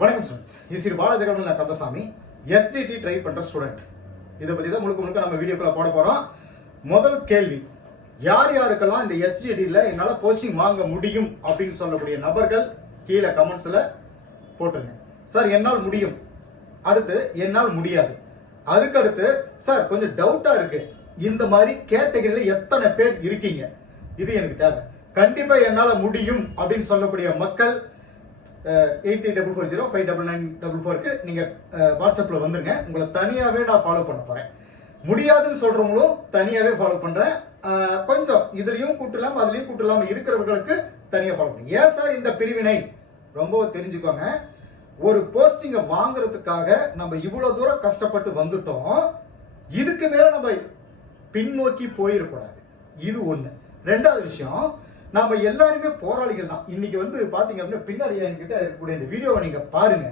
வணக்கம் ஸ்டூடெண்ட்ஸ் இது ஸ்ரீ நான் கந்தசாமி. எஸ்ஜிடி ட்ரை பண்ணுற ஸ்டூடெண்ட் இதை பற்றி தான் முழுக்க முழுக்க நம்ம வீடியோக்குள்ள போட போகிறோம் முதல் கேள்வி. யார் யாருக்கெல்லாம் இந்த எஸ்ஜிடியில் என்னால் போஸ்டிங் வாங்க முடியும் அப்படின்னு சொல்லக்கூடிய நபர்கள் கீழே கமெண்ட்ஸில் போட்டுருங்க. சார் என்னால் முடியும். அடுத்து என்னால் முடியாது. அதுக்கு அடுத்து சார் கொஞ்சம் டவுட்டாக இருக்குது இந்த மாதிரி கேட்டகரியில் எத்தனை பேர் இருக்கீங்க? இது எனக்கு தேவை. கண்டிப்பாக என்னால் முடியும் அப்படின்னு சொல்லக்கூடிய மக்கள் eight three double four zero five double nine double ஃபோருக்கு நீங்கள் வாட்ஸ்அப்பில் வந்துருங்க. உங்களை தனியாகவே நான் ஃபாலோ பண்ண போகிறேன் முடியாதுன்னு சொல்கிறவங்களும் தனியாகவே ஃபாலோ பண்ணுறேன் கொஞ்சம் இதுலேயும் கூட்டலாம் அதுலேயும் கூட்டலாம் இருக்கிறவர்களுக்கு தனியாக ஃபாலோ பண்ணுங்க ஏன் சார் இந்த பிரிவினை? ரொம்ப தெரிஞ்சுக்கோங்க. ஒரு போஸ்டிங்க வாங்குறதுக்காக நம்ம இவ்வளோ தூரம் கஷ்டப்பட்டு வந்துட்டோம். இதுக்கு மேலே நம்ம பின்னோக்கி போயிடக்கூடாது இது ஒன்று ரெண்டாவது விஷயம் நாம எல்லாருமே போராளிகள் தான். இன்னைக்கு வந்து பாத்தீங்க அப்படின்னா பின்னாடி என்கிட்ட இருக்கக்கூடிய இந்த வீடியோவை நீங்க பாருங்க.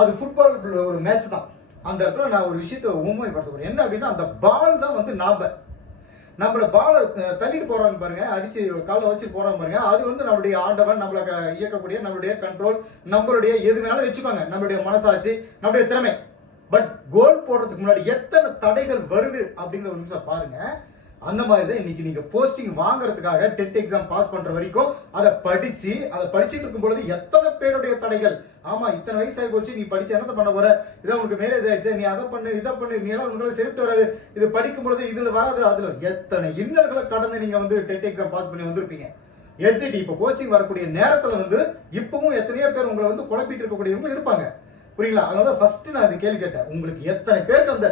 அது ஃபுட்பால் ஒரு மேட்ச் தான். அந்த இடத்துல நான் ஒரு விஷயத்தை உண்மைப்படுத்த போறேன். என்ன அப்படின்னா அந்த பால் தான் வந்து நாம நம்மள பாலை தள்ளிட்டு போறாங்க பாருங்க. அடிச்சு காலை வச்சு போறாங்க பாருங்க. அது வந்து நம்மளுடைய ஆண்டவன் நம்மள இயக்கக்கூடிய நம்மளுடைய கண்ட்ரோல் நம்மளுடைய எது வேணாலும் வச்சுப்பாங்க. நம்மளுடைய மனசாட்சி நம்மளுடைய திறமை. பட் கோல் போடுறதுக்கு முன்னாடி எத்தனை தடைகள் வருது அப்படிங்கிற ஒரு நிமிஷம் பாருங்க. அந்த மாதிரி தான் இன்னைக்கு நீங்க போஸ்டிங் வாங்குறதுக்காக டெட் எக்ஸாம் பாஸ் பண்ற வரைக்கும் அதை படிச்சு அதை படிச்சுட்டு இருக்கும் பொழுது எத்தனை பேருடைய தடைகள்? ஆமா இத்தனை வயசு ஆகி போச்சு நீ படிச்சு என்ன பண்ண போற? இதை உனக்கு மேரேஜ் ஆயிடுச்சு நீ அதை பண்ணு இதை பண்ணு நீ எல்லாம் உங்களுக்கு செலுத்து வராது. இது படிக்கும் பொழுது இதுல வராது. அதுல எத்தனை இன்னல்களை கடந்து நீங்க வந்து டெட் எக்ஸாம் பாஸ் பண்ணி வந்திருப்பீங்க? எச்டி இப்போ போஸ்டிங் வரக்கூடிய நேரத்துல வந்து இப்பவும் எத்தனையோ பேர் உங்களை வந்து குழப்பிட்டு இருக்கக்கூடியவங்க இருப்பாங்க. புரியுங்களா? அதனால ஃபர்ஸ்ட் நான் இந்த கேள்வி கேட்டேன். உங்களுக்கு எத்தனை பேருக்கு அந்த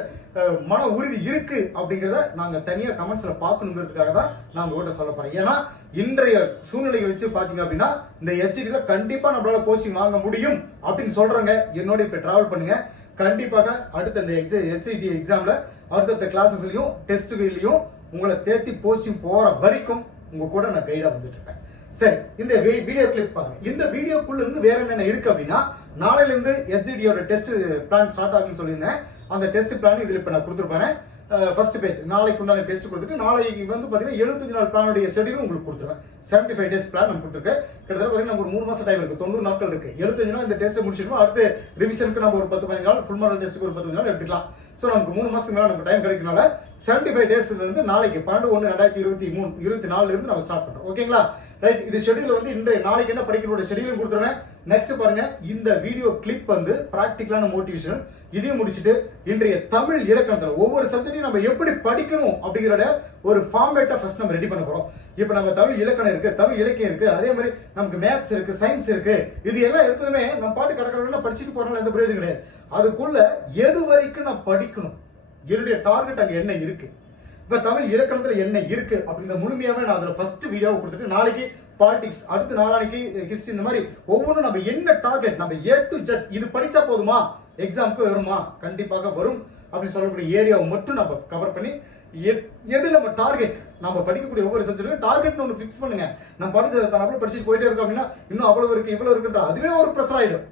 மன உறுதி இருக்கு அப்படிங்கிறத நாங்க தனியா கமெண்ட்ஸ்ல பார்க்கணுங்கிறதுக்காக தான் நான் உங்ககிட்ட சொல்ல போறேன் ஏன்னா இன்றைய சூழ்நிலையை வச்சு பாத்தீங்க அப்படின்னா இந்த ஹெச்டில கண்டிப்பா நம்மளால போஸ்டிங் வாங்க முடியும் அப்படின்னு சொல்றவங்க என்னோட இப்ப டிராவல் பண்ணுங்க. கண்டிப்பாக அடுத்த இந்த எக்ஸாம் எஸ்ஐடி எக்ஸாம்ல அடுத்தடுத்த கிளாஸஸ்லயும் டெஸ்ட்டுகளையும் உங்களை தேர்த்தி போஸ்டிங் போற வரைக்கும் உங்க கூட நான் கைடா வந்துட்டு இருப்பேன். சரி இந்த வீடியோ கிளிப் பாருங்க. இந்த வீடியோக்குள்ள இருந்து வேற என்னென்ன இருக்கு அப்படின்னா நாளையிலேருந்து எஸ்ஜிடியோட டெஸ்ட் பிளான் ஸ்டார்ட் ஆகும்னு சொல்லியிருந்தேன். அந்த டெஸ்ட் பிளான் இதில் இப்போ நான் கொடுத்துருப்பேன். ஃபர்ஸ்ட் பேஜ் நாளைக்கு உண்டான டெஸ்ட் கொடுத்துட்டு நாளைக்கு வந்து பார்த்தீங்கன்னா எழுபத்தஞ்சு நாள் பிளானுடைய ஷெடியூல் உங்களுக்கு கொடுத்துருவேன். செவன்டி ஃபைவ் டேஸ் பிளான் நம்ம கொடுத்துருக்கேன் கிட்டத்தட்ட பார்த்தீங்கன்னா ஒரு மூணு மாதம் டைம் இருக்குது தொண்ணூறு நாட்கள் இருக்குது எழுபத்தஞ்சு நாள் இந்த டெஸ்ட்டை முடிச்சிருக்கோம் அடுத்து ரிவிஷனுக்கு நம்ம ஒரு பத்து பதினஞ்சு நாள் ஃபுல் மாடல் டெஸ்ட்டுக்கு ஒரு பத்து நாள் எடுத்துக்கலாம். ஸோ நமக்கு மூணு மாதத்துக்கு மேலே நமக்கு டைம் கிடைக்கனால செவன்டி ஃபைவ் டேஸ்லேருந்து நாளைக்கு பன்னெண்டு ஒன்று ரெண்டாயிரத்தி இருபத்தி மூணு இருபத்தி நாலுலேருந்து நம்ம ஸ்டார்ட் பண்ணுறோம் ஓகேங்களா ரைட் இது ஷெடியூல் வந்து இன்றைய நாளைக்கு என்ன படிக்கிறோட ஷெடியூலும் கொடுத்துருவேன். நெக்ஸ்ட் பாருங்க இந்த வீடியோ கிளிப் வந்து பிராக்டிக்கலான மோட்டிவேஷன் இதையும் முடிச்சுட்டு இன்றைய தமிழ் இலக்கணத்தில் ஒவ்வொரு சப்ஜெக்டையும் நம்ம எப்படி படிக்கணும் அப்படிங்கிறத ஒரு ஃபார்மேட்டை ஃபர்ஸ்ட் நம்ம ரெடி பண்ண போறோம். இப்போ நம்ம தமிழ் இலக்கணம் இருக்கு தமிழ் இலக்கியம் இருக்கு அதே மாதிரி நமக்கு மேத்ஸ் இருக்கு சயின்ஸ் இருக்கு. இது எல்லாம் எடுத்ததுமே நம்ம பாட்டு கடற்கரை படிச்சுட்டு போறோம்ல எந்த பிரயோஜனம் கிடையாது. அதுக்குள்ள எது வரைக்கும் நான் படிக்கணும்? என்னுடைய டார்கெட் அங்கே என்ன இருக்கு? இப்போ தமிழ் இலக்கணத்தில் என்ன இருக்கு அப்படிங்கிற முழுமையாகவே நான் அதில் ஃபர்ஸ்ட் வீடியோவை கொடுத்துட்டு நாளைக்கு பாலிடிக்ஸ் அடுத்து நாளானிக்கு ஹிஸ்ட்ரி இந்த மாதிரி ஒவ்வொன்றும் நம்ம என்ன டார்கெட் நம்ம ஏ டு ஜெட் இது படித்தா போதுமா? எக்ஸாமுக்கு வருமா? கண்டிப்பாக வரும். அப்படின்னு சொல்லக்கூடிய ஏரியாவை மட்டும் நம்ம கவர் பண்ணி எது நம்ம டார்கெட் நம்ம படிக்கக்கூடிய ஒவ்வொரு சப்ஜெக்ட்டும் டார்கெட் ஒன்று ஃபிக்ஸ் பண்ணுங்க. நம்ம படித்து தனப்புல படிச்சுட்டு போயிட்டே இருக்கோம் அப்படின்னா இன்னும் அவ்வளவு இருக்கு இவ்வளவு இருக்குன்ற அதுவே ஒரு ப்ரெஷர் ஆயிடும்.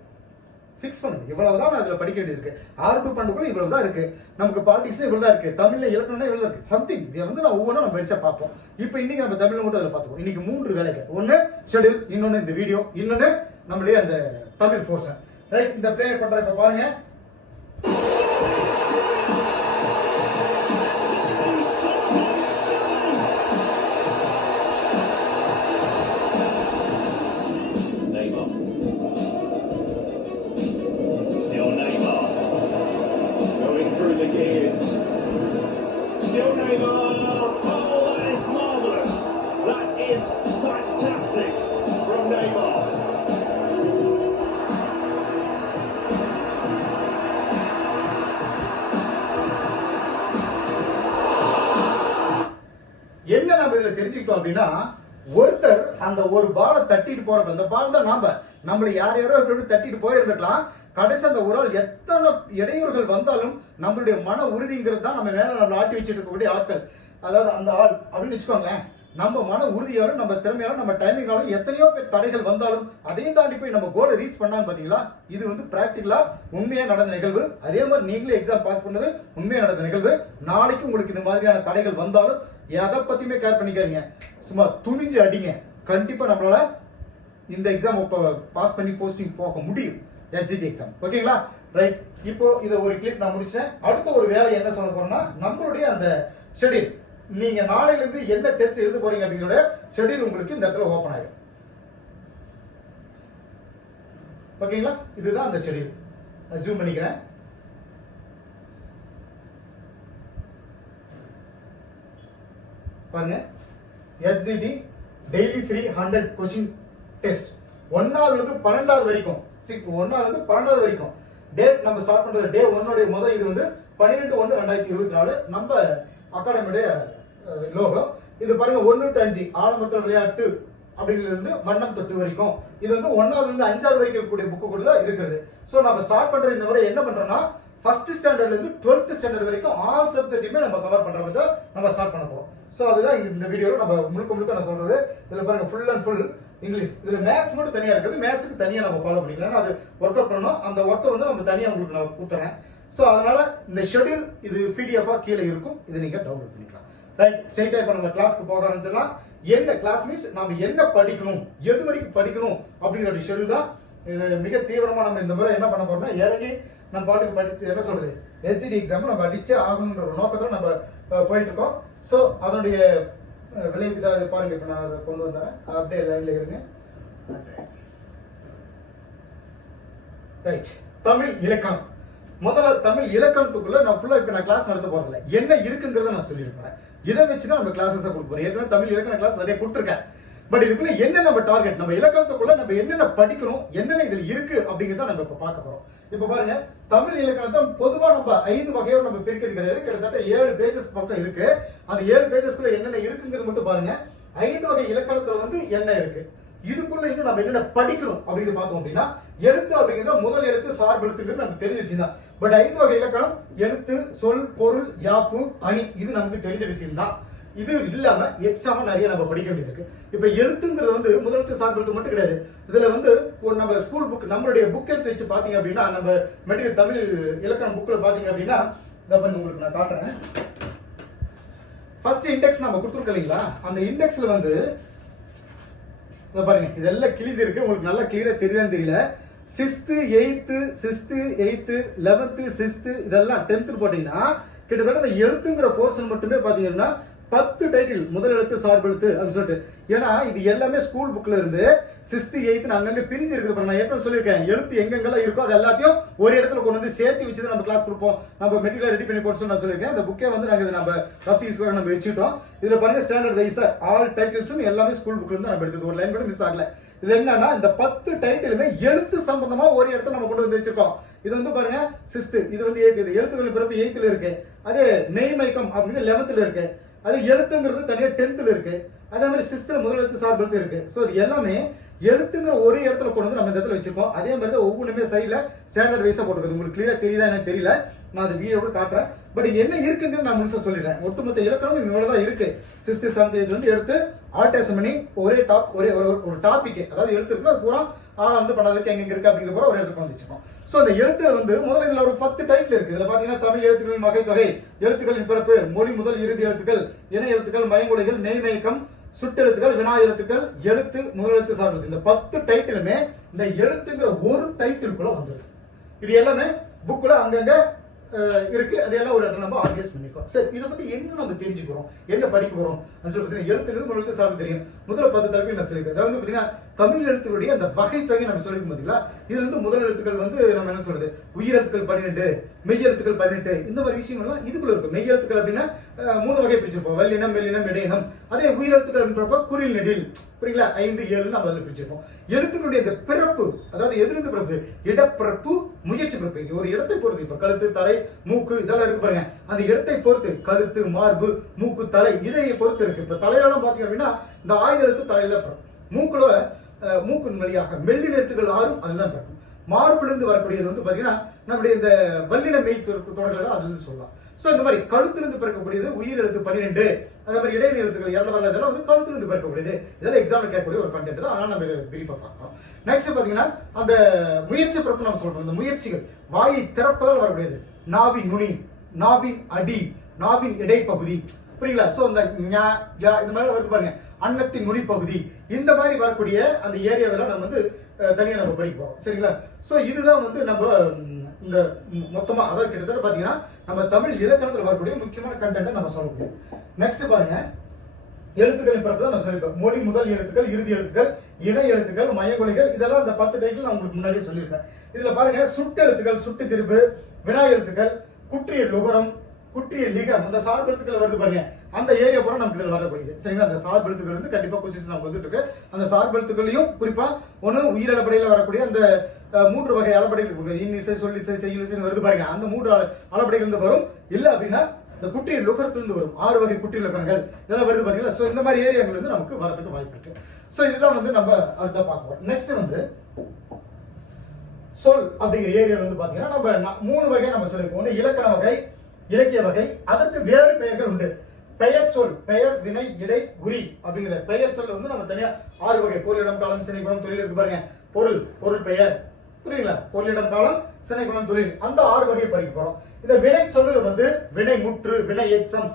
ஃபிக்ஸ் பண்ணுங்க. இவ்வளவுதான் நான் அதில் படிக்க வேண்டியிருக்கு ஆறு டு பன்னெண்டுக்குள்ள இவ்வளவு தான் இருக்கு. நமக்கு பாலிடிக்ஸ்ல இவ்வளவு தான் இருக்கு. தமிழ்ல இலக்கணம்னா இவ்வளவு இருக்கு. சம்திங் இதை வந்து நான் ஒவ்வொன்றும் நம்ம வரிசை பார்ப்போம். இப்போ இன்னைக்கு நம்ம தமிழ்ல மட்டும் அதில் பார்த்துக்கோம் இன்னைக்கு மூன்று வேலைகள். ஒன்று ஷெடியூல் இன்னொன்று இந்த வீடியோ இன்னொன்று நம்மளுடைய அந்த தமிழ் போர்ஷன் ரைட் இந்த பிளே பண்ற இப்போ பாருங்க. இதுல அப்படின்னா ஒருத்தர் அந்த ஒரு பாலை தட்டிட்டு போறப்ப அந்த பால் தான் நாம. நம்மள யார் யாரோ இப்படி தட்டிட்டு போயிருந்துக்கலாம் கடைசி அந்த ஒரு ஆள் எத்தனை இடையூறுகள் வந்தாலும் நம்மளுடைய மன உறுதிங்கிறது தான் நம்ம மேல நம்ம ஆட்டி வச்சுட்டு இருக்கக்கூடிய ஆட்கள். அதாவது அந்த ஆள் அப்படின்னு வச்சுக்கோங்களேன். நம்ம மன உறுதியாலும் நம்ம திறமையாலும் நம்ம டைமிங்காலும் எத்தனையோ பேர் தடைகள் வந்தாலும் அதையும் தாண்டி போய் நம்ம கோலை ரீச் பண்ணாங்க பாத்தீங்களா இது வந்து பிராக்டிக்கலா உண்மையா நடந்த நிகழ்வு. அதே மாதிரி நீங்களே எக்ஸாம் பாஸ் பண்ணது உண்மையா நடந்த நிகழ்வு. நாளைக்கு உங்களுக்கு இந்த மாதிரியான தடைகள் வந்தாலும் எதை பத்தியுமே கேர் பண்ணிக்காதீங்க. சும்மா துணிஞ்சு அடிங்க. கண்டிப்பா நம்மளால இந்த எக்ஸாம் இப்போ பாஸ் பண்ணி போஸ்டிங் போக முடியும். எஸ்ஜிடி எக்ஸாம் ஓகேங்களா ரைட் இப்போ இதை ஒரு கிளிப் நான் முடிச்சேன். அடுத்த ஒரு வேலை என்ன சொல்ல போறேன்னா நம்மளுடைய அந்த ஷெடியூல் நீங்க நாளையில இருந்து என்ன டெஸ்ட் எழுத போறீங்க அப்படிங்கிற ஷெடியூல் உங்களுக்கு இந்த இடத்துல ஓப்பன் ஆயிடும். ஓகேங்களா இதுதான் அந்த ஷெடியூல் நான் ஜூம் பண்ணிக்கிறேன். பாருங்கள் SGT daily free hundred question test ஒன்றாவதுலேருந்து பன்னெண்டாவது வரைக்கும். சிக் ஒன்னாவதுலேருந்து பன்னெண்டாவது வரைக்கும். டேட் நம்ம ஸ்டார்ட் பண்ணுறது டே ஒன்னுடைய முதல் இது வந்து பன்னிரெண்டு ஒன்று ரெண்டாயிரத்தி இருபத்தி நாலு நம்ம அகாடமியுடைய லோகோ இது பாருங்க ஒன்று டு அஞ்சு. ஆழமற்ற விளையாட்டு அப்படிங்கிறது வந்து வண்ணம் தொட்டு வரைக்கும். இது வந்து ஒன்னாவதுல இருந்து அஞ்சாவது வரைக்கும் இருக்கக்கூடிய புக்குக்குள்ள இருக்குது ஸோ நம்ம ஸ்டார்ட் பண்ணுறது இந்த முறை என்ன பண்றோம்னா ஃபர்ஸ்ட் ஸ்டாண்டர்ட்ல இருந்து டுவெல்த் ஸ்டாண்டர்ட் வரைக்கும் ஆல் சப்ஜெக்ட்டுமே நம்ம கவர் பண்ற மாதிரி தான் நம்ம ஸ்டார்ட் பண்ண போறோம். ஸோ அதுதான் இந்த- வீடியோவில் நம்ம முழுக்க முழுக்க நான் சொல்றது. இதுல பாருங்க ஃபுல் அண்ட் ஃபுல் இங்கிலீஷ் இதுல மேத்ஸ் மட்டும் தனியா இருக்குது. மேத்ஸுக்கு தனியா நம்ம ஃபாலோ பண்ணிக்கலாம். அது ஒர்க் அவுட் பண்ணணும். அந்த ஒர்க்கை வந்து நம்ம தனியா உங்களுக்கு நான் கொடுத்துறேன் ஸோ அதனால இந்த ஷெட்யூல் இது பிடிஎஃபாக கீழே இருக்கும். இதை நீங்க டவுன்லோட் பண்ணிக்கலாம். ரைட் ஸ்ட்ரைட்டா இப்போ நம்ம கிளாஸ்க்கு போக ஆரம்பிச்சோம்னா என்ன கிளாஸ் மீன்ஸ் நாம என்ன படிக்கணும்? எது வரைக்கும் படிக்கணும்? அப்படிங்கிற ஷெட்யூல் தான். இது மிக தீவிரமா நம்ம இந்த முறை என்ன பண்ண போறோம்னா இறங்கி நம்ம பாட்டுக்கு படித்து என்ன சொல்றது? ஹெச்டி எக்ஸாம் நம்ம அடிச்சே ஆகணுன்ற ஒரு நோக்கத்தில் நம்ம அஹ், போயிட்டு இருக்கோம் ஸோ அதனுடைய விளைவுக்கு தான் பாருங்க இப்போ நான் அதை கொண்டு வந்தேன் அப்படியே லைன்ல இருங்க. ரைட் தமிழ் இலக்கணம். முதல்ல தமிழ் இலக்கணத்துக்குள்ள நான் ஃபுல்லாக இப்போ நான் கிளாஸ் நடத்த போறதில்ல. என்ன இருக்குங்கிறத நான் சொல்லியிருப்பேன் இதை வச்சு தான் நம்ம கிளாஸஸை கொடுக்க ஏற்கனவே தமிழ் இலக்கண கிளாஸ் நிறைய கொடுத்துருக்கேன். பட் இதுக்குள்ள என்ன நம்ம டார்கெட் நம்ம இலக்கணத்துக்குள்ள நம்ம என்னென்ன படிக்கணும் என்னென்ன இதுல இருக்கு? அப்படிங்கிறத நம்ம இப்ப பார்க்க போறோம். இப்ப பாருங்க தமிழ் இலக்கணத்தை பொதுவா நம்ம ஐந்து வகையோட நம்ம பிரிக்கிறது கிடையாது. கிட்டத்தட்ட ஏழு பேஜஸ் பக்கம் இருக்கு. அந்த ஏழு பேஜஸ்க்குள்ள என்னென்ன இருக்குங்கிறது மட்டும் பாருங்க. ஐந்து வகை இலக்கணத்துல வந்து என்ன இருக்கு? இதுக்குள்ள இன்னும் நம்ம என்னென்ன படிக்கணும் அப்படின்னு பார்த்தோம் அப்படின்னா எழுத்து அப்படிங்கிறது முதல் எழுத்து சார்பு எழுத்துங்கிறது நமக்கு தெரிஞ்ச பட் ஐந்து வகை இலக்கணம் எழுத்து சொல் பொருள் யாப்பு அணி இது நமக்கு தெரிஞ்ச விஷயம் தான் இது இல்லாம எக்ஸ்ட்ராவா நிறைய நம்ம படிக்க வேண்டியது இருக்கு. இப்ப எழுத்துங்கிறது வந்து முதல் சார்பெழுத்து மட்டும் கிடையாது. இதுல வந்து ஒரு நம்ம ஸ்கூல் புக் நம்மளுடைய புக் எடுத்து வச்சு பாத்தீங்க அப்படின்னா நம்ம மெட்டீரியல் தமிழ் இலக்கணம் புக்ல பாத்தீங்க அப்படின்னா இதை பாருங்க உங்களுக்கு நான் காட்டுறேன். ஃபர்ஸ்ட் இண்டெக்ஸ் நம்ம கொடுத்துருக்கோம் இல்லைங்களா? அந்த இண்டெக்ஸ்ல வந்து இதை பாருங்க இதெல்லாம் கிழிஞ்சு இருக்கு. உங்களுக்கு நல்லா கிளியரா தெரியுதான்னு தெரியல. Sixth eighth sixth eighth eleventh sixth இதெல்லாம் டென்த்து போட்டீங்கன்னா கிட்டத்தட்ட இந்த எழுத்துங்கிற போர்ஷன் மட்டுமே பாத்தீங்கன்னா பத்து டைட்டில் முதல் எழுத்து சார்பெழுத்து அப்படின்னு சொல்லிட்டு. ஏன்னா இது எல்லாமே ஸ்கூல் புக்ல இருந்து சிக்ஸ்த்து எயித்து அங்கங்க பிரிஞ்சு இருக்குது. நான் ஏற்கனவே சொல்லியிருக்கேன். எழுத்து எங்கெங்கெல்லாம் இருக்கோ அது எல்லாத்தையும் ஒரு இடத்துல கொண்டு வந்து சேர்த்து வச்சு தான் நம்ம கிளாஸ் கொடுப்போம். நம்ம மெட்டீரியல் ரெடி பண்ணி போட்டு நான் சொல்லியிருக்கேன். அந்த புக்கே வந்து நாங்கள் நம்ம ரஃப் யூஸ்க்காக நம்ம வச்சுட்டோம் இதில் பாருங்க ஸ்டாண்டர்ட் வைஸ் ஆல் டைட்டில்ஸும் எல்லாமே ஸ்கூல் புக்ல இருந்து நம்ம எடுத்தது. ஒரு லைன் கூட மிஸ் ஆகல. இது என்னன்னா இந்த பத்து டைட்டிலுமே எழுத்து சம்பந்தமா ஒரு இடத்துல நம்ம கொண்டு வந்து வச்சிருக்கோம். இது வந்து பாருங்க சிஸ்து இது வந்து எய்த் இது எழுத்துக்கள் பிறப்பு எயித்துல இருக்கு. அதே மெய்மயக்கம் அப்படின்னு லெவன்த்தில் இருக்கு. அது எழுத்துங்கிறது தனியாக டென்த்தில் இருக்கு. அதே மாதிரி சிஸ்டர் முதல் எழுத்து சார்பு எழுத்து இருக்கு. ஸோ இது எல்லாமே எழுத்துங்கிற ஒரு இடத்துல கொண்டு வந்து நம்ம இந்த இடத்துல வச்சிருக்கோம். அதே மாதிரி தான் ஒவ்வொன்றுமே சைடில் ஸ்டாண்டர்ட் வைஸாக போட்டுருக்குது. உங்களுக்கு கிளியராக தெரியுதா எனக்கு தெரியல. நான் அது வீடியோட காட்டுறேன். பட் என்ன இருக்குங்கிறது நான் முழுசாக சொல்லிடுறேன். ஒட்டுமொத்த இலக்கணம் இவ்வளவுதான் இருக்கு. சிஸ்டர் செவன்த் இது வந்து எடுத்து ஆல்டேஷன் பண்ணி ஒரே டாப் ஒரே ஒரு- ஒரு டாபிக் அதாவது எழுத்துருக்குன்னா அது பூரா ஆ வந்து பண்ணதுக்கு எங்க இருக்கு அப்படிங்கிற போற ஒரு இடத்துக்கு வந்துச்சுப்போம் ஸோ அந்த எழுத்து வந்து முதல்ல இதில் ஒரு பத்து டைட்டில் இருக்கு. இதுல பாத்தீங்கன்னா தமிழ் எழுத்துக்களின் வகைத்தொகை எழுத்துக்களின் பிறப்பு மொழி முதல் இறுதி எழுத்துக்கள் இணை எழுத்துக்கள் மயங்குலைகள் நெய்மயக்கம் சுட்டெழுத்துக்கள் வினா எழுத்துக்கள் எழுத்து முதல் எழுத்து சார்பு இந்த பத்து டைட்டிலுமே இந்த எழுத்துங்கிற ஒரு டைட்டிலுக்குள்ள வந்துருது இது எல்லாமே புக்கில் அங்கங்க அஹ், இருக்கு. அதெல்லாம் ஒரு இடத்துல நம்ம ஆர்கனைஸ் பண்ணிருக்கோம் சரி இதை பத்தி என்ன நம்ம தெரிஞ்சுக்கிறோம் என்ன படிக்க போறோம்? சொல்லி பார்த்தீங்கன்னா எழுத்துக்கிறது முதல் எழுத்து சார்பு தெரியும். முதல்ல பத்து தலைப்பு நான் சொல்லியிருக்கேன் அதாவது பாத்தீங்கன்னா தமிழ் எழுத்துக்களுடைய அந்த வகை தொகை நம்ம சொல்லியிருக்கோம் பார்த்தீங்களா இது வந்து முதல் எழுத்துக்கள் வந்து நம்ம என்ன சொல்றது? உயிரெழுத்துக்கள் பன்னிரெண்டு மெய் எழுத்துக்கள் பதினெட்டு இந்த மாதிரி விஷயங்கள்லாம் இதுக்குள்ள இருக்கும். மெய் எழுத்துக்கள் அப்படின்னா மூணு வகை பிரிச்சிருப்போம். வல்லினம் மெல்லினம் இடையினம் அதே உயிர் எழுத்துக்கள் அப்படின்றப்ப குறில் நெடில். புரியுங்களா? ஐந்து ஏழு நம்ம அதில் பிரிச்சிருப்போம். எழுத்துக்களுடைய இந்த பிறப்பு அதாவது எதிலிருந்து பிறப்பு? இடப்பிறப்பு முயற்சி பிறப்பு. ஒரு இடத்தை பொறுத்து. இப்ப கழுத்து தலை மூக்கு இதெல்லாம் இருக்கு பாருங்க. அந்த இடத்தை பொறுத்து கழுத்து மார்பு மூக்கு தலை இதையை பொறுத்து இருக்கு. இப்ப தலையெல்லாம் பாத்தீங்க அப்படின்னா இந்த ஆயுத எழுத்து தலையில மூக்குல மூக்கின் வழியாக மெல்லின ஆறும் அதுதான் பிறக்கும் மார்பிலிருந்து வரக்கூடியது வந்து பார்த்தீங்கன்னா நம்முடைய இந்த வல்லின மெய் தொ- தொடர்கள் சொல்லலாம். ஸோ இந்த மாதிரி கழுத்திலிருந்து பிறக்கக்கூடியது உயிர் எழுத்து பன்னிரெண்டு. அதே மாதிரி இடைநிலை எழுத்துக்கள் இரண்டு வரல இதெல்லாம் வந்து கழுத்திலிருந்து பிறக்கக்கூடியது. இதெல்லாம் எக்ஸாம்ல கேட்கக்கூடிய ஒரு கண்டென்ட் தான். அதனால் நம்ம இதை பிரீஃபா பார்க்கலாம். நெக்ஸ்ட் பார்த்தீங்கன்னா அந்த முயற்சி பிறப்பு நம்ம சொல்கிறோம் இந்த முயற்சிகள் வாயை திறப்பதால் வரக்கூடியது. நாவின் நுனி நாவின் அடி நாவின் இடைப்பகுதி. புரியுங்களா ஸோ அந்த ஞா, ஜா இந்த மாதிரி வருது பாருங்க. அன்னத்தின் நுனிப்பகுதி. பகுதி இந்த மாதிரி வரக்கூடிய அந்த ஏரியாவில் நம்ம வந்து தனியாக நம்ம படிப்போம். சரிங்களா? ஸோ இதுதான் வந்து நம்ம இந்த மொத்தமாக அதாவது கிட்டத்தட்ட பார்த்தீங்கன்னா நம்ம தமிழ் இலக்கணத்தில் வரக்கூடிய முக்கியமான கண்டென்ட்டை நம்ம சொல்ல முடியும். நெக்ஸ்ட் பாருங்க. எழுத்துக்களின் பிறப்பு தான் நான் சொல்லியிருப்பேன். மொழி முதல் எழுத்துக்கள் இறுதி எழுத்துக்கள் இணை எழுத்துக்கள் மயங்கொலிகள் இதெல்லாம் அந்த பத்து டைட்டில் நான் உங்களுக்கு முன்னாடியே சொல்லியிருப்பேன். இதில் பாருங்க சுட்டு எழுத்துக்கள் சுட்டு திருப்பு வினா எழுத்துக்கள் குற்றிய லுகரம் குற்றிய லிகம் அந்த சார்பு வருது பாருங்க. அந்த ஏரியா பூரா நமக்கு இதில் வரக்கூடியது. சரிங்களா? அந்த சார்பெழுத்துக்கள் வந்து கண்டிப்பாக கொஸ்டின்ஸ் நமக்கு வந்துட்டு இருக்கு. அந்த சார்பு குறிப்பாக ஒன்று உயிர் அளப்படையில் வரக்கூடிய அந்த மூன்று வகை அளப்படைகள் இருக்கு. இன்னிசை சொல்லிசை செய்யுளிசை வருது பாருங்க. அந்த மூன்று அளப்படைகள் இருந்து வரும். இல்லை அப்படின்னா இந்த குட்டி லுகரத்துலேருந்து வரும். ஆறு வகை குட்டி லுகரங்கள். இதெல்லாம் வருது பாருங்களா ஸோ இந்த மாதிரி ஏரியாக்கள் வந்து நமக்கு வரதுக்கு வாய்ப்பு இருக்கு. ஸோ இதுதான் வந்து நம்ம அடுத்த பார்க்க நெக்ஸ்ட் வந்து சொல் அப்படிங்கிற ஏரியாவில் வந்து பார்த்தீங்கன்னா நம்ம மூணு வகை நம்ம சொல்லியிருக்கோம் ஒன்று இலக்கண வகை இலக்கிய வகை. அதற்கு வேறு பெயர்கள் உண்டு. பெயர் சொல் பெயர் வினை இடை உரி அப்படிங்கிற பெயர் சொல் வந்து நம்ம தனியா ஆறு வகை. பொருளிடம் காலம் சினை தொழில் இருக்கு பாருங்க. பொருள் பொருள் பெயர். புரியுங்களா பொருளிடம் காலம் சினை தொழில். அந்த ஆறு வகை படிக்க போறோம். இந்த வினை சொல்லுல வந்து வினை முற்று வினை எச்சம்.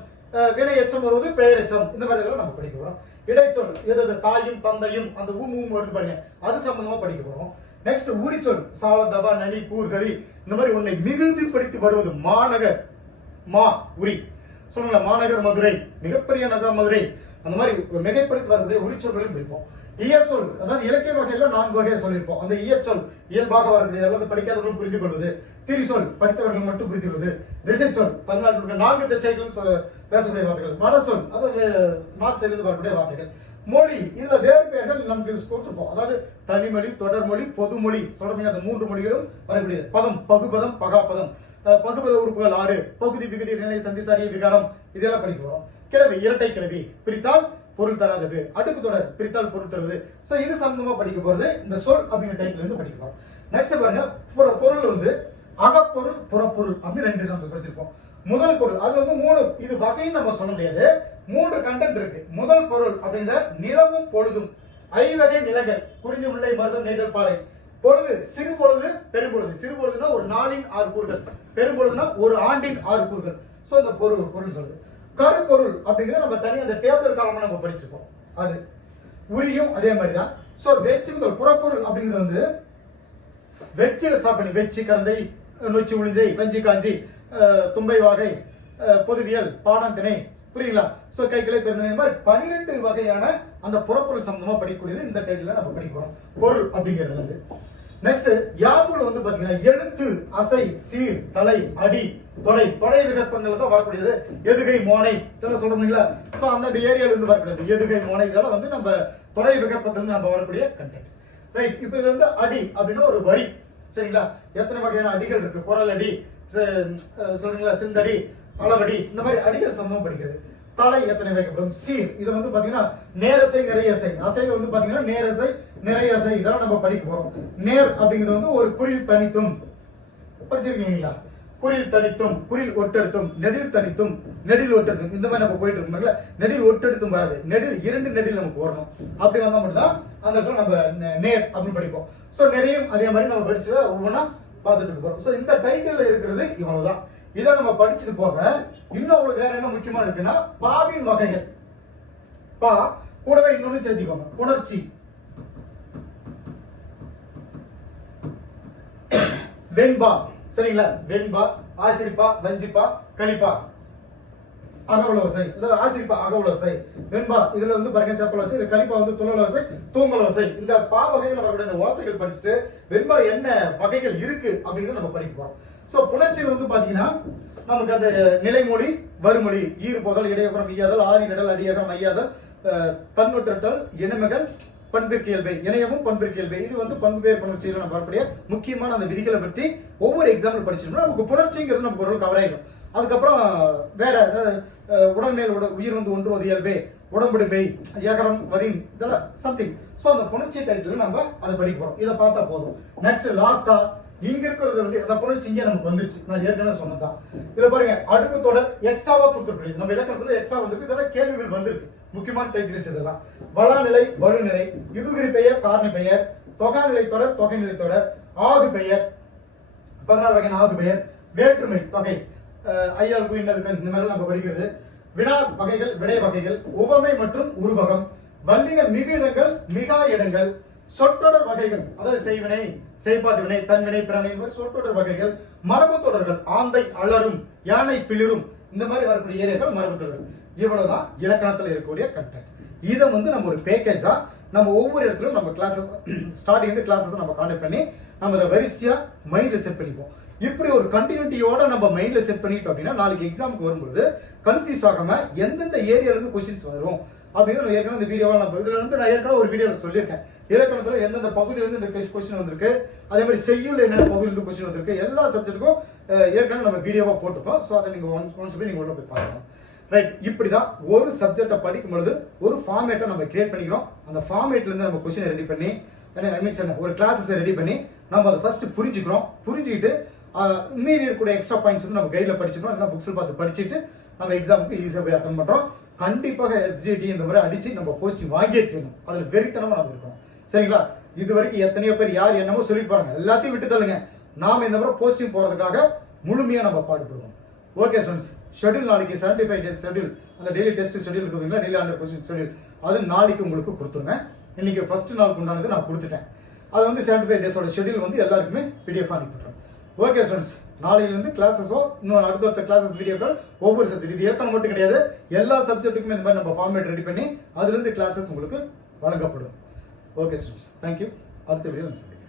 வினை எச்சம் வருவது பெயர் எச்சம். இந்த மாதிரி எல்லாம் நம்ம படிக்க போறோம். இடைச்சொல் எது எது தாயும் தந்தையும் அந்த ஊமும் வருது பாருங்க. அது சம்பந்தமா படிக்க போறோம். நெக்ஸ்ட் உரிச்சொல் சால தபா நனி கூர்களி இந்த மாதிரி உன்னை மிகுதிப்படுத்தி வருவது மாநகர். மா உரி சொன்னல மாநகர் மதுரை மிகப்பெரிய நகர் மதுரை. அந்த மாதிரி மிகைப்படுத்தி வரக்கூடிய உரிச்சொல்களையும் பிடிப்போம். இயற்சொல் அதாவது இலக்கிய வகையில நான்கு வகையை சொல்லியிருப்போம். அந்த இயற்சொல் இயல்பாக வரக்கூடிய அல்லது படிக்காதவர்களும் புரிந்து கொள்வது. திரிசொல் படித்தவர்கள் மட்டும் புரிந்து கொள்வது. திசைச்சொல் தமிழ்நாட்டில் நான்கு திசைகளும் பேசக்கூடிய வார்த்தைகள். வடசொல் அது நார்த் சைடிலிருந்து வரக்கூடிய வார்த்தைகள். மொழி இதுல வேறு பெயர்கள் நமக்கு இது கொடுத்துருப்போம். அதாவது தனிமொழி தொடர்மொழி பொதுமொழி சொல்றீங்க அந்த மூன்று மொழிகளும் வரக்கூடியது. பதம் பகுபதம் பகாபதம். பகுபத உறுப்புகள் ஆறு பகுதி விகுதி நிலை சந்திசாரிய விகாரம் இதெல்லாம் படிக்க போறோம் கிளவி இரட்டை கிளவி பிரித்தால் பொருள் தராதது. அடுக்கு தொடர் பிரித்தால் பொருள் தருவது. ஸோ இது சம்பந்தமா படிக்க போறது இந்த சொல் அப்படிங்கிற டைட்டில் இருந்து படிக்க போறோம் நெக்ஸ்ட் பாருங்க பொருள் வந்து அகப்பொருள் புறப்பொருள் அப்படின்னு ரெண்டு நம்ம படிச்சிருப்போம். முதல் பொருள் அது வந்து மூணு இது வகைன்னு நம்ம சொல்ல முடியாது. மூன்று கண்டென்ட் இருக்கு. முதல் பொருள் அப்படிங்கிற நிலவும் பொழுதும். ஐவகை நிலங்கள் குறிஞ்சி முல்லை மருதம் நெய்தல் பாலை. பொழுது சிறு பொழுது பெரும்பொழுது சிறு பொழுதுனா ஒரு நாளின் ஆறு கூறுகள். பெரும்பொழுதுனா ஒரு ஆண்டின் ஆறு கூறுகள். ஸோ இந்த பொருள் பொருள் சொல்லுது கருப்பொருள் அப்படிங்கிறது நம்ம தனியாக அந்த டேபிள் காலமாக நம்ம படிச்சுப்போம். அது உரியும் அதே மாதிரி தான் ஸோ வெச்சுங்கள் புறப்பொருள் அப்படிங்கிறது வந்து வெச்சியில் ஸ்டார்ட் பண்ணி வெச்சி கரண்டை நொச்சி உளிஞ்சை வஞ்சி காஞ்சி தும்பை வகை பொதுவியல் பாடாந்திணை புரியுங்களா ஸோ கைகளை பெருந்தனை இந்த மாதிரி பனிரெண்டு வகையான அந்த புறப்பொருள் சம்பந்தமாக படிக்கக்கூடியது இந்த டைட்டில் நம்ம படிக்கிறோம் பொருள் அப்படிங்கிறது வந்து. நெக்ஸ்ட் யாபுல வந்து பாத்தீங்கன்னா எழுத்து அசை சீர் தலை அடி தொடை தொடை விகற்பங்கள் தான் வரக்கூடியது. எதுகை மோனை இதெல்லாம் சொல்றோம்ங்களா ஸோ அந்த ஏரியால இருந்து வரக்கூடியது. எதுகை மோனை இதெல்லாம் வந்து நம்ம தொடை விகற்பத்திலிருந்து நம்ம வரக்கூடிய கண்டென்ட் ரைட் இப்போ இது வந்து அடி அப்படின்னா ஒரு வரி. சரிங்களா? எத்தனை வகையான அடிகள் இருக்கு? குரல் அடி சொல்றீங்களா? சிந்தடி அளவடி இந்த மாதிரி அடிகள் சம்பவம் படிக்கிறது. தலை எத்தனை வைக்கப்படும்? சீர். இது வந்து பாத்தீங்கன்னா நேரசை நிறையசை. அசைல வந்து பாத்தீங்கன்னா நேரசை நிறையசை. இதெல்லாம் நம்ம படிக்க போறோம். நேர் அப்படிங்கிறது வந்து ஒரு குறில் தனித்தும். படிச்சிருக்கீங்களா? குறில் தனித்தும் குறில் ஒட்டெடுத்தும் நெடில் தனித்தும் நெடில் ஒட்டெடுத்தும். இந்த மாதிரி நம்ம போயிட்டு இருக்கோம்ல நெடில் ஒட்டெடுத்தும் வராது. நெடில் இரண்டு நெடில் நமக்கு வரணும் அப்படி வந்தா மட்டும்தான் அந்த இடத்துல நம்ம நே- நேர் அப்படின்னு படிப்போம். சோ நிறையும் அதே மாதிரி நம்ம பரிசு ஒவ்வொன்றா பார்த்துட்டு இருக்க போறோம் இந்த டைட்டில் இருக்கிறது இவ்வளவுதான். இதை நம்ம படிச்சுட்டு போக இன்னும் உங்களுக்கு வேற என்ன முக்கியமா இருக்குன்னா பாவின் வகைகள். பா கூடவே இன்னொன்னு சேர்த்திக்கோங்க. உணர்ச்சி. வெண்பா. சரிங்களா? வெண்பா ஆசிரிப்பா வஞ்சிப்பா கழிப்பா அகவலோசை. அதாவது ஆசிரிப்பா அகவலோசை. வெண்பா இதுல வந்து பாருங்க செப்பலோசை இது கலிப்பா வந்து துளலோசை தூங்கலவசை இந்த பா வகைகள் வரக்கூடிய இந்த ஓசைகள் படிச்சுட்டு வெண்பா என்ன வகைகள் இருக்கு அப்படிங்கிறத நம்ம படிக்க போறோம். ஸோ புணர்ச்சி வந்து பாத்தீங்கன்னா நமக்கு அந்த நிலைமொழி வறுமொழி ஈர் போதல் ஐயாதல் ஈயாதல் ஆதி நடல் அடியகம் ஐயாதல் அஹ், பன்முற்றல் இனமகள் பண்பிற்கியல்பை இணையமும் பண்பிற்கியல்பை இது வந்து பண்பு புணர்ச்சியில் நம்ம வரக்கூடிய முக்கியமான அந்த விதிகளை பற்றி ஒவ்வொரு எக்ஸாம்பிள் படிச்சிருந்தோம் நமக்கு புணர்ச்சிங்கிறது நமக்கு ஒரு கவர் ஆயிடும். அதுக்கப்புறம் வேற அதாவது, உடல்மேல் உட உயிர் வந்து ஒன்று ஒரு இயல்பே. உடம்புடுமை ஏகரம் வரின் இதெல்லாம் சம்திங் ஸோ அந்த புணர்ச்சி டைட்டில் நம்ம அதை படிக்க போகிறோம் இதை பார்த்தா போதும். நெக்ஸ்ட் லாஸ்டா இங்க இருக்கிறது வந்து அந்த புணர்ச்சி இங்கே நமக்கு வந்துச்சு நான் ஏற்கனவே சொன்னதான் இதில் பாருங்க அடுக்கு தொடர் எக்ஸ்ட்ராவா கொடுத்துருக்கு நம்ம இலக்கணத்தில் எக்ஸ்ட்ரா வந்திருக்கு இதெல்லாம் கேள்விகள் வந்திருக்கு. முக்கியமான டைட்டில்ஸ் இதெல்லாம். வளாநிலை வலுநிலை இடுகிரி பெயர் காரணி பெயர் தொகாநிலை தொடர் தொகைநிலை தொடர் ஆகு பெயர் பதினாறு வகையான ஆகு பெயர் வேற்றுமை தொகை. அஹ், ஐயால் குயினது இந்த மாதிரி நம்ம படிக்கிறது. வினா வகைகள் விடை வகைகள் உவமை மற்றும் உருவகம் வல்லின மிகு இடங்கள் மிகா இடங்கள் சொற்றொடர் வகைகள். அதாவது செய்வினை செய்பாட்டு வினை தன்வினை பிறனை மாதிரி சொற்றொடர் வகைகள். மரபு தொடர்கள் ஆந்தை அலரும் யானை பிளிரும் இந்த மாதிரி வரக்கூடிய ஏரியாக்கள் மரபு தொடர்கள். இவ்வளவுதான் இலக்கணத்தில் இருக்கக்கூடிய கண்டென்ட் இதை வந்து நம்ம ஒரு பேக்கேஜா நம்ம ஒவ்வொரு இடத்துலையும் நம்ம கிளாஸஸ் ஸ்டார்டிங் கிளாஸஸ் நம்ம கான்டெக்ட் பண்ணி நம்ம அதை வரிசையா மைண்ட்ல செட் பண்ணிப்போம். இப்படி ஒரு கண்டினியூட்டியோட நம்ம மைண்ட்ல செட் பண்ணிட்டோம் அப்படின்னா நாளைக்கு எக்ஸாமுக்கு வரும்பொழுது கன்ஃபியூஸ் ஆகாம எந்தெந்த ஏரியால இருந்து கொஸ்டின்ஸ் வரும் அப்படின்னு நம்ம ஏற்கனவே இந்த வீடியோவை நம்ம இதுல இருந்து நான் ஏற்கனவே ஒரு வீடியோல சொல்லியிருக்கேன். இலக்கணத்துல எந்தெந்த பகுதியில இருந்து இந்த கொஸ்டின் வந்திருக்கு அதே மாதிரி செய்யுள் என்னென்ன பகுதியில இருந்து கொஸ்டின் வந்திருக்கு எல்லா சப்ஜெக்ட்டுக்கும் ஏற்கனவே நம்ம வீடியோவா போட்டிருக்கோம். ஸோ அதை நீங்க ஒன்ஸ் ஒன்ஸ் போய் நீங்க உள்ள போய் பார்க்கலாம் ரைட் இப்படிதான் ஒரு சப்ஜெக்டை படிக்கும் பொழுது ஒரு ஃபார்மேட்டை நம்ம கிரியேட் பண்ணிக்கிறோம். அந்த ஃபார்மேட்ல இருந்து நம்ம கொஸ்டினை ரெடி பண்ணி ஐ மீன்ஸ் என்ன ஒரு கிளாஸஸ் ரெடி பண்ணி நம்ம அதை ஃபர்ஸ்ட் புரிஞ்சுக்கிறோம். புரிஞ்சுக்கிட்டு மீதி இருக்கக்கூடிய எக்ஸ்ட்ரா பாயிண்ட்ஸ் வந்து நம்ம கைடில் படிச்சுக்கணும் இல்லை புக்ஸில் பார்த்து படிச்சுட்டு நம்ம எக்ஸாமுக்கு ஈஸியாக போய் அட்டன் பண்ணுறோம் கண்டிப்பாக எஸ்ஜிடி இந்த மாதிரி அடித்து நம்ம போஸ்டிங் வாங்கியே தீரணும். அதில் வெறித்தனமாக நம்ம இருக்கணும். சரிங்களா? இது வரைக்கும் எத்தனையோ பேர் யார் என்னமோ சொல்லி பாருங்க. எல்லாத்தையும் விட்டு தள்ளுங்க. நாம் இந்த மாதிரி போஸ்டிங் போகிறதுக்காக முழுமையாக நம்ம பாடுபடுவோம். ஓகே ஸ்டூடெண்ட்ஸ் ஷெட்யூல் நாளைக்கு செவன்டி ஃபைவ் டேஸ் ஷெட்யூல் அந்த டெய்லி டெஸ்ட் ஷெட்யூல் இருக்குங்களா டெய்லி ஹண்ட்ரட் கொஸ்டின் ஷெட்யூல் அது நாளைக்கு உங்களுக்கு கொடுத்துருங்க. இன்னைக்கு ஃபர்ஸ்ட் நாளுக்கு உண்டானது நான் கொடுத்துட்டேன். அது வந்து செவன்டி ஃபைவ் டேஸோட ஷெட்யூல் வந்து எல்லாருக்குமே பிடிஎஃப் அனுப்பிடுறேன் ஓகே ஸ்டூடெண்ட்ஸ் நாளையிலேருந்து கிளாஸஸோ இன்னும் அடுத்தடுத்த கிளாஸஸ் வீடியோக்கள் ஒவ்வொரு சப்ஜெக்ட் இது ஏற்கனவே மட்டும் கிடையாது. எல்லா சப்ஜெக்ட்டுக்குமே இந்த மாதிரி நம்ம ஃபார்மேட் ரெடி பண்ணி அதுலேருந்து கிளாஸஸ் உங்களுக்கு வழங்கப்படும். ஓகே ஸ்டூடெண்ட்ஸ் தேங்க்யூ அடுத்த வீடியோ நம்ம சந்திக்கிறேன்